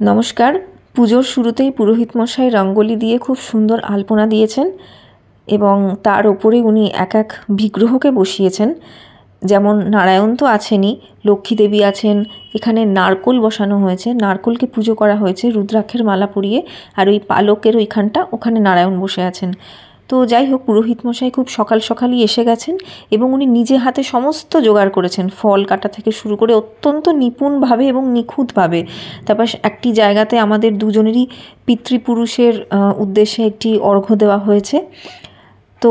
নমস্কার। পুজোর শুরুতেই পুরোহিত মশাই রঙ্গোলি দিয়ে খুব সুন্দর আলপনা দিয়েছেন এবং তার ওপরে উনি এক এক বিগ্রহকে বসিয়েছেন। যেমন নারায়ণ তো আছেনই, লক্ষ্মী দেবী আছেন, এখানে নারকোল বসানো হয়েছে, নারকোলকে পুজো করা হয়েছে রুদ্রাক্ষের মালা পরিয়ে, আর ওই পালকের ওইখানটা ওখানে নারায়ণ বসে আছেন। তো যাই হোক, পুরোহিত মশাই খুব সকাল সকালই এসে গেছেন এবং উনি নিজে হাতে সমস্ত জোগাড় করেছেন, ফল কাটা থেকে শুরু করে অত্যন্ত নিপুণভাবে এবং নিখুঁতভাবে। তারপর একটি জায়গাতে আমাদের দুজনেরই পিতৃপুরুষের উদ্দেশ্যে একটি অর্ঘ্য দেওয়া হয়েছে। তো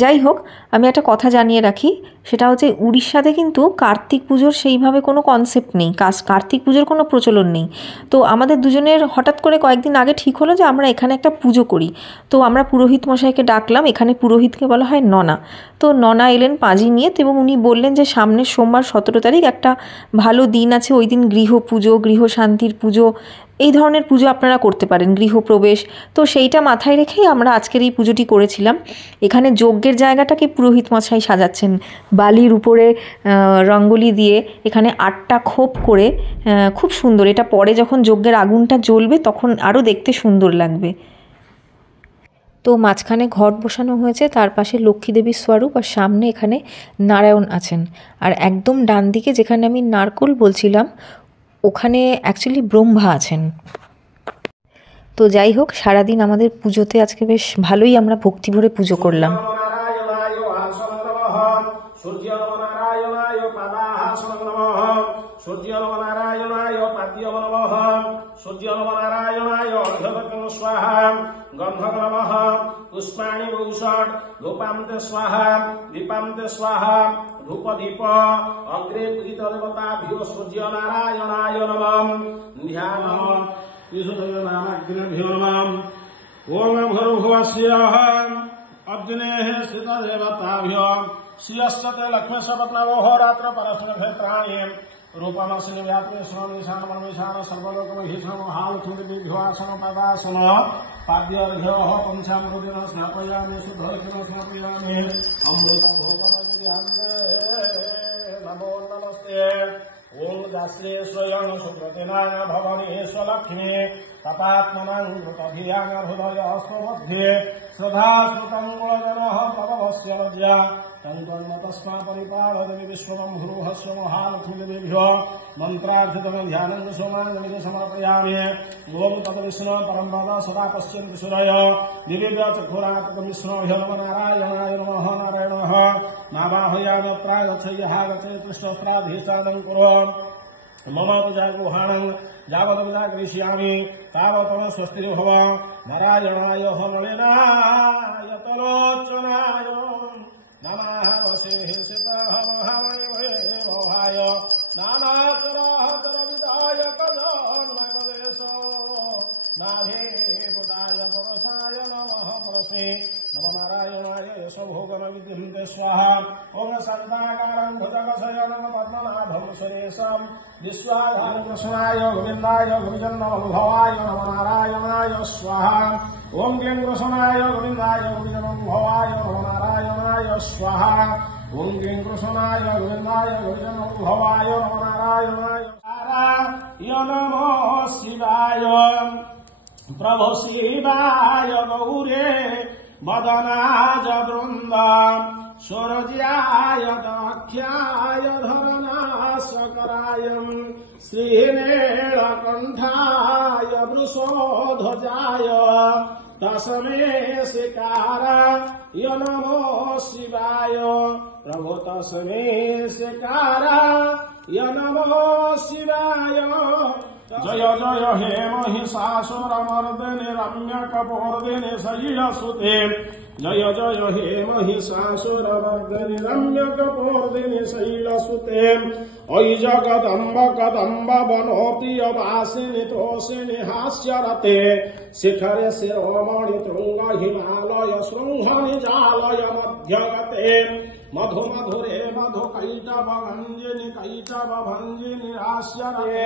যাই হোক, আমি একটা কথা জানিয়ে রাখি, সেটা হচ্ছে উড়িষ্যাতে কিন্তু কার্তিক পুজোর সেইভাবে কোনো কনসেপ্ট নেই, কার্তিক পুজোর কোনো প্রচলন নেই। তো আমাদের দুজনের হঠাৎ করে কয়েকদিন আগে ঠিক হলো যে আমরা এখানে একটা পুজো করি। তো আমরা পুরোহিত মশাইকে ডাকলাম, এখানে পুরোহিতকে বলা হয় ননা। তো ননা এলেন পাঁজি নিয়ে, এবং উনি বললেন যে সামনের সোমবার 17 তারিখ একটা ভালো দিন আছে, ওই দিন গৃহ পুজো, গৃহশান্তির পুজো, এই ধরনের পুজো আপনারা করতে পারেন, গৃহপ্রবেশ। তো সেইটা মাথায় রেখেই আমরা আজকের এই পুজোটি করেছিলাম। এখানে যজ্ঞের জায়গাটাকে পুরোহিত মশাই সাজাচ্ছেন বালির উপরে রঙ্গোলি দিয়ে, এখানে 8টা খোপ করে, খুব সুন্দর। এটা পরে যখন যজ্ঞের আগুনটা জ্বলবে তখন আরও দেখতে সুন্দর লাগবে। তো মাঝখানে ঘট বসানো হয়েছে, তার পাশে লক্ষ্মী দেবীর স্বরূপ, আর সামনে এখানে নারায়ণ আছেন। আর একদম ডান দিকে যেখানে আমি নারকোল বলছিলাম, ওখানে অ্যাকচুয়ালি ব্রহ্মা আছেন। তো যাই হোক, সারাদিন আমাদের পুজোতে আজকে বেশ ভালোই আমরা ভক্তি ভরে পুজো করলাম। पुष्पाणि भूषण धूपान्ते स्वाहा दीपान्ते स्वाहा धूप दीप अग्रे पूजित देवताभ्यो सूर्य नारायणाय नमः ध्यानम् ईश्वरनामाग्निभ्यो नमः ओम भूर्भुवस्याः अर्जुनेः स्थितदेवताभ्यो श्रियश्चते लक्ष्मीशपत्नवोः रात्र परस्मभेत्राणि रूपमस्मि व्याप्तेश्वरं ईशानमन्विशान सर्वलोकमहेश्वरं महालक्ष्मीदेभ्यो आसनपदासन पाद्यर्घ्योः पंचामृतेन स्नापयामि शुद्धर्घ्येन स्नापयामि अमृतभोगमदिन्ते नमो नमस्ते ओम दास्ये स्वयं सुप्रतिनाय भवनेश्वलक्ष्मी तपात्मनं कृतधियान हृदयस्वमध्ये श्रद्धास्मृतं कुलजनः प्रभवस्य लज्जा तंकर्म तस्मा परिपालयति विश्वं भूर्भुवस्व महालक्ष्मीदेभ्यो मन्त्रार्थितं ध्यानं सोमानमिति समर्पयामि ओम तद्विष्णु परं पद सदा पश्यन्ति सूरय दिव्य चक्षुराकृतं विष्णुभ्यो नमः नारायणाय नमः नारायणः नावाहयामि प्रागच्छयः गते कृष्णस्त्राधीष्ठानं कुरु मम जागुहाणं यावदविदा करिष्यामि तावत् स्वस्तिर्भव नारायणाय मलिनाय तलोचनाय नमः वसेः सितहमहमयेवहाय नानाचराचरविदायक जन्मकदेश नाभे बुधाय पुरुषाय नमः परसे नमो नारायणाय यशोभोगनविद्यन्ते स्वाहा ओम सन्ताकारं भुजगशयनं पद्मनाभं सुरेशं विश्वाधारं कृष्णाय गोविन्दाय गोविन्दभवाय नमो नारायणाय स्वाहा ओम क्लीं कृष्णाय गोविन्दाय गोविन्दभवाय नमो नारायणाय स्वाहा ओम क्लीं कृष्णाय गोविन्दाय गोविन्दभवाय नमो नारायणाय नमो शिवाय प्रभो शिवाय गौरे वदनाज वृन्द सूर्याय दक्षाय धरणाशकराय श्रीनीलकण्ठाय वृषध्वजाय तस्मै शिकाराय नमो शिवाय प्रभो तस्मै शिकाराय नमो शिवाय जय जय हे महिषासुरमर्दिनि रम्यकपोर्दिनि शैलसुते जय जय हे महिषासुरमर्दिनि रम्यकपोर्दिनि शैलसुते अयि जगदम्ब कदम्ब वनप्रियवासिनि तोषिणि हास्यरते शिखरे शिरोमणि तुङ्ग हिमालय शृङ्खनिजालय मध्यगते मधु मधुरे मधु कैटभञ्जिनि कैटभञ्जिनि हास्यरते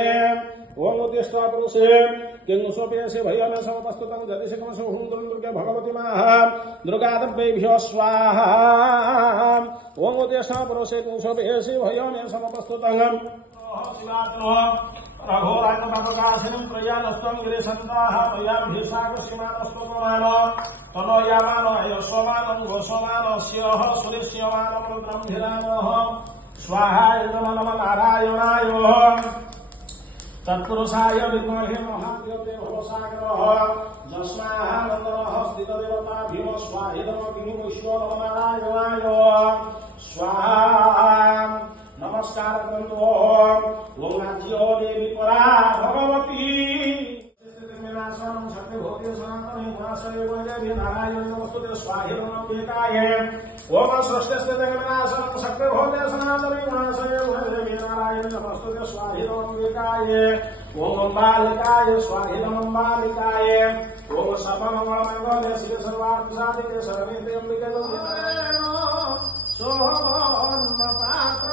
ओम उत्तिष्ठ पुरुषे किं स्वपेशे भयन समपस्तुतं जदिशकं सुहुं दुर्गे भगवती महा दुर्गादेव्यो स्वाहा ओम उत्तिष्ठ पुरुषे किं स्वपेशे भयन समपस्तुतं रघोराजकाशिनी प्रयानस्त्वं गिरिशन्ताः प्रयाभिषाकसीमानस्त्वमानो तनो यामानो यशोमानं गोशोमानस्यः सुरिष्यमानं रुद्रम्भिरामः स्वाहा इदमनम नारायणाय तत्पुरुषाय विद्महे महादेवते भवसागरः जस्मानन्दनः स्थितदेवता भीम स्वाहिदमग्निमुष्यो नमो नारायणाय स्वाहा नमस्कार बंधु ओम राज्यो देवी परा भगवती शक्ति भोगे सनातन गुणाशय देवी नारायण नमस्ते स्वाहिदमव्यकाय ओम सृष्टिस्ते जगन्नाथं शक्ति भोगे सनातन गुणाशय देवी नारायण नमस्ते स्वाहिदमव्यकाय ओम बालिकाय स्वाहिदमबालिकाय ओम सर्वमंगलमंगले श्री सर्वार्थसाधिके शरण्ये त्र्यंबके सोहम पात्र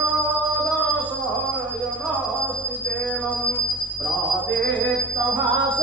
प्रादेक्तभास